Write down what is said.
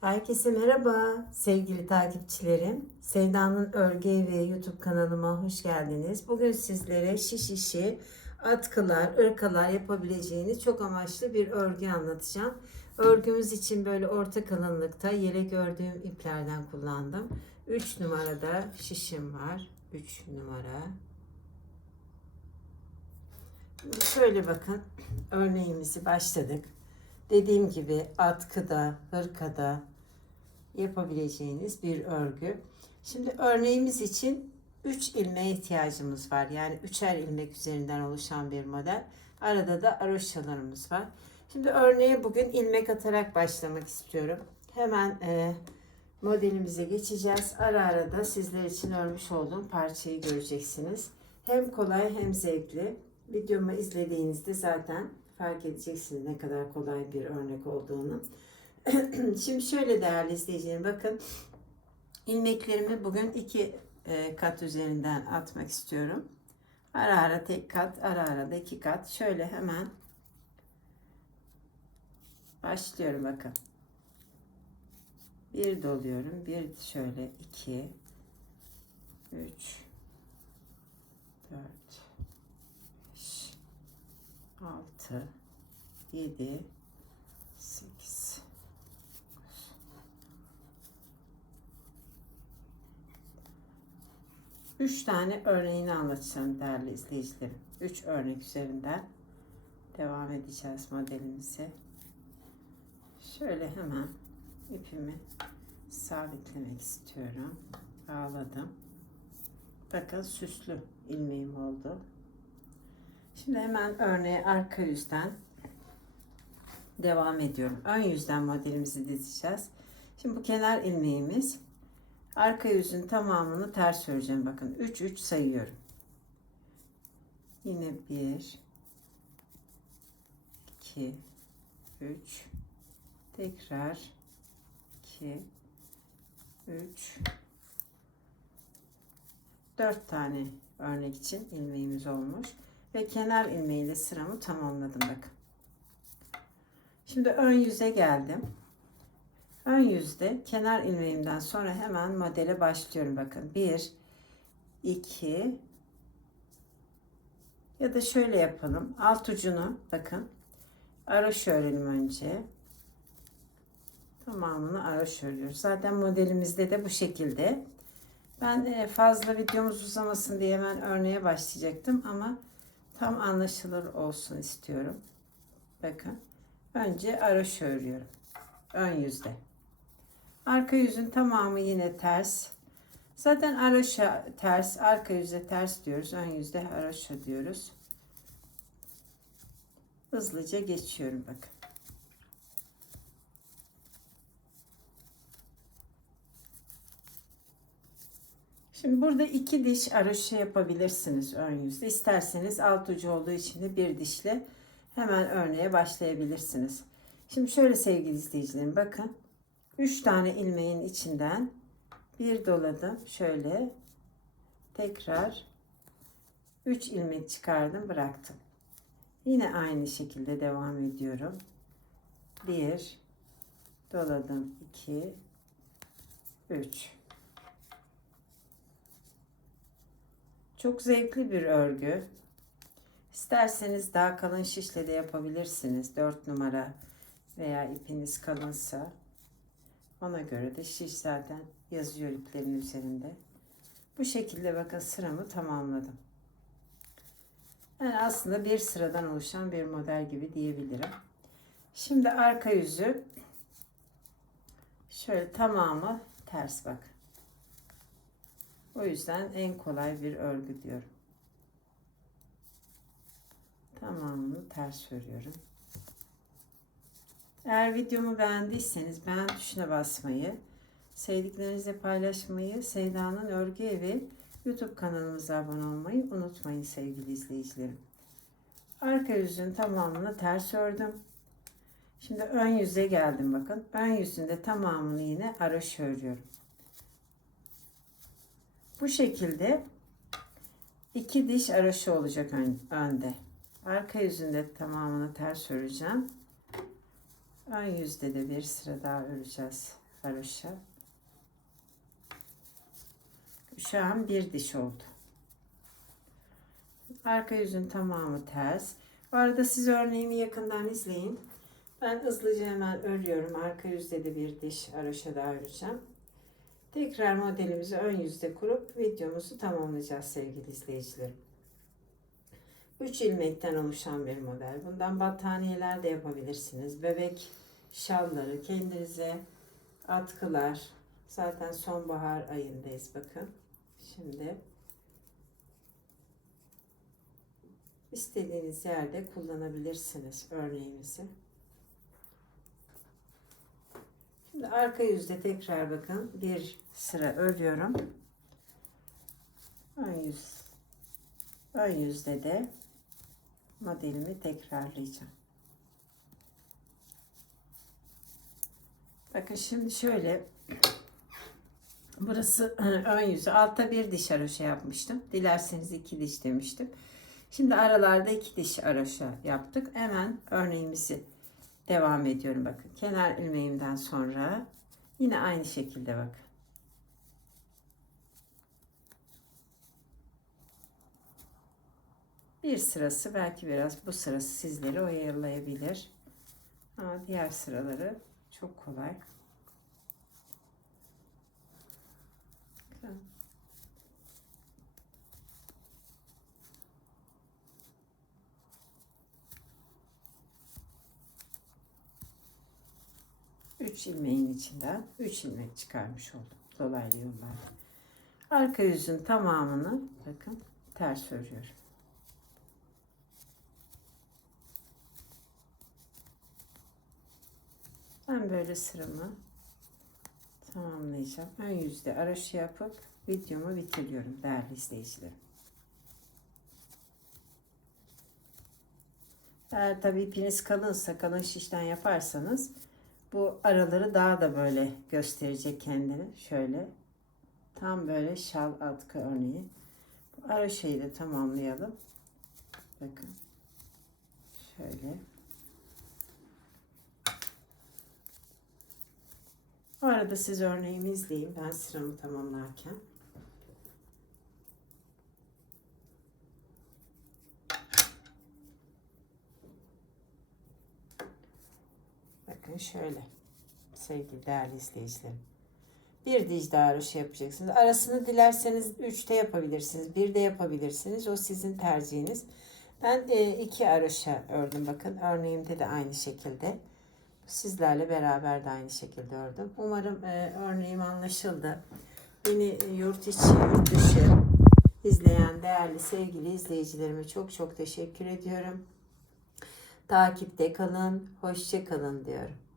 Herkese merhaba sevgili takipçilerim. Sevda'nın Örgü Evi YouTube kanalıma hoş geldiniz. Bugün sizlere şiş işi, atkılar, ırkalar yapabileceğiniz çok amaçlı bir örgü anlatacağım. Örgümüz için böyle orta kalınlıkta yelek ördüğüm iplerden kullandım. 3 numarada şişim var. 3 numara. Şöyle bakın örneğimizi başladık. Dediğim gibi atkıda, hırkada yapabileceğiniz bir örgü. Şimdi örneğimiz için 3 ilmeğe ihtiyacımız var. Yani üçer ilmek üzerinden oluşan bir model. Arada da aroşalarımız var. Şimdi örneğe bugün ilmek atarak başlamak istiyorum. Hemen e, modelimize geçeceğiz. Ara ara da sizler için örmüş olduğum parçayı göreceksiniz. Hem kolay hem zevkli. Videomu izlediğinizde zaten fark edeceksiniz ne kadar kolay bir örnek olduğunu. Şimdi şöyle değerli izleyicilerim bakın ilmeklerimi bugün iki e, kat üzerinden atmak istiyorum. Ara ara tek kat, ara ara da iki kat. Şöyle hemen başlıyorum bakın. Bir doluyorum. Bir şöyle iki, üç, dört, 6 7 8 3 tane örneğini anlatacağım değerli izleyicilerim. 3 örnek üzerinden devam edeceğiz modelimize. Şöyle hemen ipimi sabitlemek istiyorum. Bağladım. Bakın süslü ilmeğim oldu. Şimdi hemen örneğe arka yüzden devam ediyorum. Ön yüzden modelimizi dizeceğiz. Şimdi bu kenar ilmeğimiz arka yüzün tamamını ters öreceğim. Bakın 3 3 sayıyorum. Yine 1 2 3 tekrar 2 3 4 tane örnek için ilmeğimiz olmuş ve kenar ilmeğiyle sıramı tamamladım bakın. Şimdi ön yüze geldim. Ön yüzde kenar ilmeğimden sonra hemen modele başlıyorum bakın. 1 2 ya da şöyle yapalım. Alt ucunu bakın. Araş örelim önce. Tamamını araş örüyoruz. Zaten modelimizde de bu şekilde. Ben e, fazla videomuz uzamasın diye hemen örneğe başlayacaktım ama tam anlaşılır olsun istiyorum. Bakın. Önce araş örüyorum. Ön yüzde. Arka yüzün tamamı yine ters. Zaten araşa ters, arka yüzde ters diyoruz. Ön yüzde araşa diyoruz. Hızlıca geçiyorum bakın. Şimdi burada iki diş araşa yapabilirsiniz ön yüzde. İsterseniz alt ucu olduğu için de bir dişle hemen örneğe başlayabilirsiniz. Şimdi şöyle sevgili izleyicilerim bakın. 3 tane ilmeğin içinden bir doladım. Şöyle tekrar 3 ilmek çıkardım bıraktım. Yine aynı şekilde devam ediyorum. 1 doladım 2 3 Çok zevkli bir örgü. İsterseniz daha kalın şişle de yapabilirsiniz. 4 numara veya ipiniz kalınsa ona göre de şiş zaten yazıyor iplerin üzerinde. Bu şekilde bakın sıramı tamamladım. Yani aslında bir sıradan oluşan bir model gibi diyebilirim. Şimdi arka yüzü şöyle tamamı ters bak. O yüzden en kolay bir örgü diyorum. Tamamını ters örüyorum. Eğer videomu beğendiyseniz beğen tuşuna basmayı, sevdiklerinizle paylaşmayı, Sevda'nın Örgü Evi YouTube kanalımıza abone olmayı unutmayın sevgili izleyicilerim. Arka yüzün tamamını ters ördüm. Şimdi ön yüze geldim bakın. Ön yüzünde tamamını yine araş örüyorum. Bu şekilde iki diş araşı olacak ön, önde. Arka yüzünde tamamını ters öreceğim. Ön yüzde de bir sıra daha öreceğiz haroşa. Şu an bir diş oldu. Arka yüzün tamamı ters. Bu arada siz örneğimi yakından izleyin. Ben hızlıca hemen örüyorum. Arka yüzde de bir diş haroşa daha öreceğim. Tekrar modelimizi ön yüzde kurup videomuzu tamamlayacağız sevgili izleyicilerim. 3 ilmekten oluşan bir model. Bundan battaniyeler de yapabilirsiniz. Bebek şalları, kendinize atkılar. Zaten sonbahar ayındayız bakın. Şimdi istediğiniz yerde kullanabilirsiniz örneğimizi. Şimdi arka yüzde tekrar bakın bir sıra örüyorum. Ön yüz ön yüzde de modelimi tekrarlayacağım. Bakın şimdi şöyle burası ön yüzü altta bir diş haroşa yapmıştım. Dilerseniz iki diş demiştim. Şimdi aralarda iki diş haroşa yaptık. Hemen örneğimizi devam ediyorum bakın. Kenar ilmeğimden sonra yine aynı şekilde bakın. Bir sırası belki biraz bu sırası sizleri oyalayabilir. Ama diğer sıraları çok kolay. Bakın. Üç ilmeğin içinden üç ilmek çıkarmış oldum dolaylı yollarla. Arka yüzün tamamını bakın ters örüyorum. Ben böyle sıramı tamamlayacağım. Ön yüzde araşı yapıp videomu bitiriyorum değerli izleyicilerim. Eğer tabii ipiniz kalınsa kalın şişten yaparsanız bu araları daha da böyle gösterecek kendini. Şöyle tam böyle şal atkı örneği. Bu ara şeyi de tamamlayalım. Bakın. Şöyle. Bu arada siz örneğimi izleyin. Ben sıramı tamamlarken. Bakın şöyle. Sevgili değerli izleyicilerim. Bir diş daha yapacaksınız. Arasını dilerseniz 3'te yapabilirsiniz. 1'de yapabilirsiniz. O sizin tercihiniz. Ben e, iki haroşa ördüm. Bakın örneğimde de aynı şekilde. Sizlerle beraber de aynı şekilde ördüm. Umarım e, örneğim anlaşıldı. Beni yurt içi, yurt dışı izleyen değerli sevgili izleyicilerime çok çok teşekkür ediyorum. Takipte kalın, hoşça kalın diyorum.